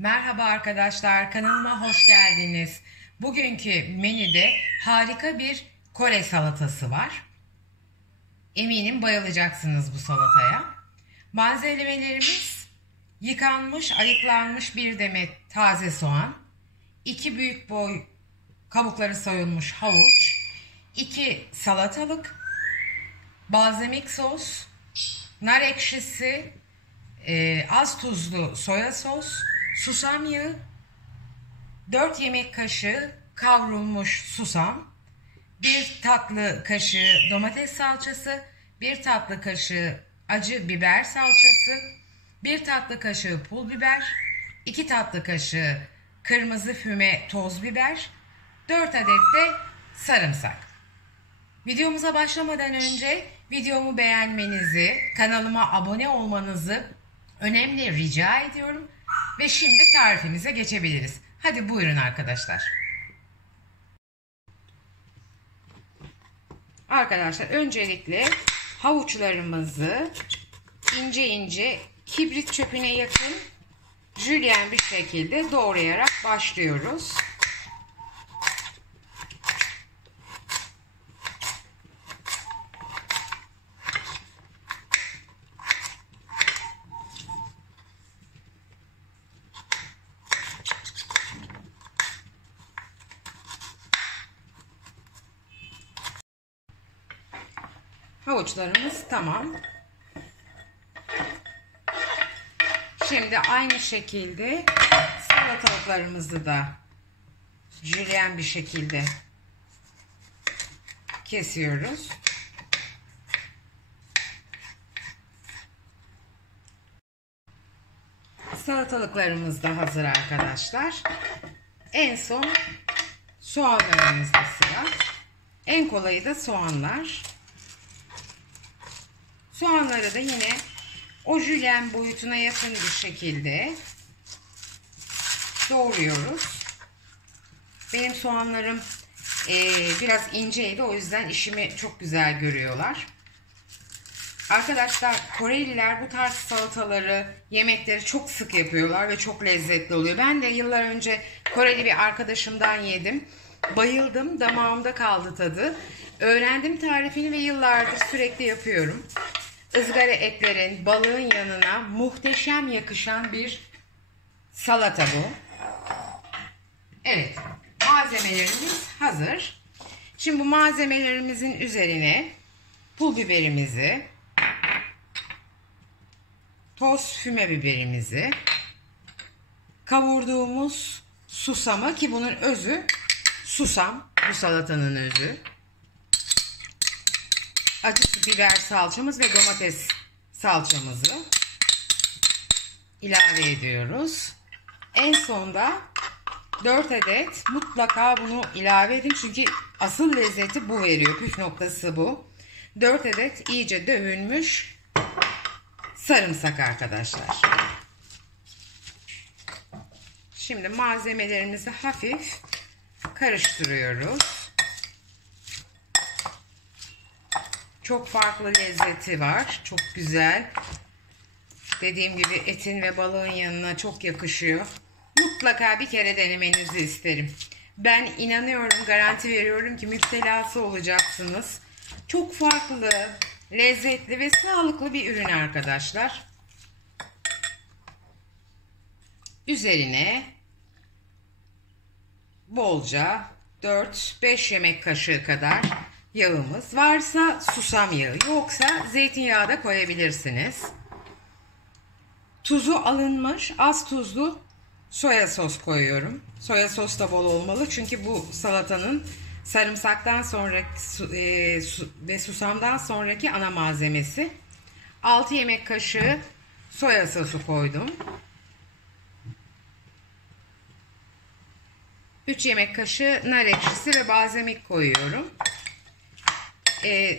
Merhaba arkadaşlar, kanalıma hoş geldiniz. Bugünkü menüde harika bir Kore salatası var. Eminim bayılacaksınız bu salataya. Malzemelerimiz yıkanmış, ayıklanmış bir demet taze soğan, 2 büyük boy kabukları soyulmuş havuç, 2 salatalık, balzamik sos, nar ekşisi, az tuzlu soya sos, susam yağı, 4 yemek kaşığı kavrulmuş susam, 1 tatlı kaşığı domates salçası, 1 tatlı kaşığı acı biber salçası, 1 tatlı kaşığı pul biber, 2 tatlı kaşığı kırmızı füme toz biber, 4 adet de sarımsak. Videomuza başlamadan önce videomu beğenmenizi, kanalıma abone olmanızı önemli rica ediyorum. Ve şimdi tarifimize geçebiliriz. Hadi buyurun arkadaşlar. Arkadaşlar öncelikle havuçlarımızı ince ince kibrit çöpüne yakın jülyen bir şekilde doğrayarak başlıyoruz. Havuçlarımız tamam. Şimdi aynı şekilde salatalıklarımızı da jülyen bir şekilde kesiyoruz. Salatalıklarımız da hazır arkadaşlar. En son soğanlarımızda sıra. En kolayı da soğanlar. Soğanları da yine o jülyen boyutuna yakın bir şekilde doğruyoruz. Benim soğanlarım biraz inceydi, o yüzden işimi çok güzel görüyorlar. Arkadaşlar Koreliler bu tarz salataları, yemekleri çok sık yapıyorlar ve çok lezzetli oluyor. Ben de yıllar önce Koreli bir arkadaşımdan yedim. Bayıldım, damağımda kaldı tadı. Öğrendim tarifini ve yıllardır sürekli yapıyorum. Izgara etlerin, balığın yanına muhteşem yakışan bir salata bu. Evet, malzemelerimiz hazır. Şimdi bu malzemelerimizin üzerine pul biberimizi, toz füme biberimizi, kavurduğumuz susamı, ki bunun özü susam, bu salatanın özü, acı biber salçamız ve domates salçamızı ilave ediyoruz. En sonda 4 adet mutlaka bunu ilave edin, çünkü asıl lezzeti bu veriyor. Püf noktası bu. 4 adet iyice dövülmüş sarımsak arkadaşlar. Şimdi malzemelerimizi hafif karıştırıyoruz. Çok farklı lezzeti var. Çok güzel. Dediğim gibi etin ve balığın yanına çok yakışıyor. Mutlaka bir kere denemenizi isterim. Ben inanıyorum, garanti veriyorum ki müptelası olacaksınız. Çok farklı, lezzetli ve sağlıklı bir ürün arkadaşlar. Üzerine bolca 4-5 yemek kaşığı kadar yağımız, varsa susam yağı, yoksa zeytinyağı da koyabilirsiniz. Tuzu alınmış az tuzlu soya sos koyuyorum. Soya sos da bol olmalı, çünkü bu salatanın sarımsaktan sonraki ve susamdan sonraki ana malzemesi. 6 yemek kaşığı soya sosu koydum. 3 yemek kaşığı nar ekşisi ve balzamik koyuyorum.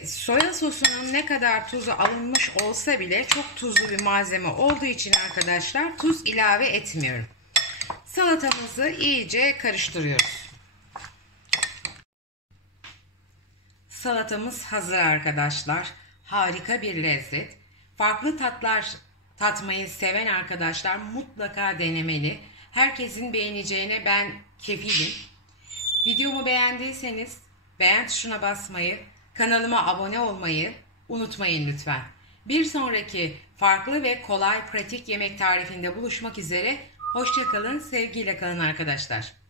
Soya sosunun ne kadar tuzu alınmış olsa bile çok tuzlu bir malzeme olduğu için arkadaşlar tuz ilave etmiyorum. Salatamızı iyice karıştırıyoruz. Salatamız hazır arkadaşlar. Harika bir lezzet. Farklı tatlar tatmayı seven arkadaşlar mutlaka denemeli. herkesin beğeneceğine ben kefilim. Videomu beğendiyseniz beğen tuşuna basmayı, kanalıma abone olmayı unutmayın lütfen. Bir sonraki farklı ve kolay pratik yemek tarifinde buluşmak üzere. Hoşça kalın, sevgiyle kalın arkadaşlar.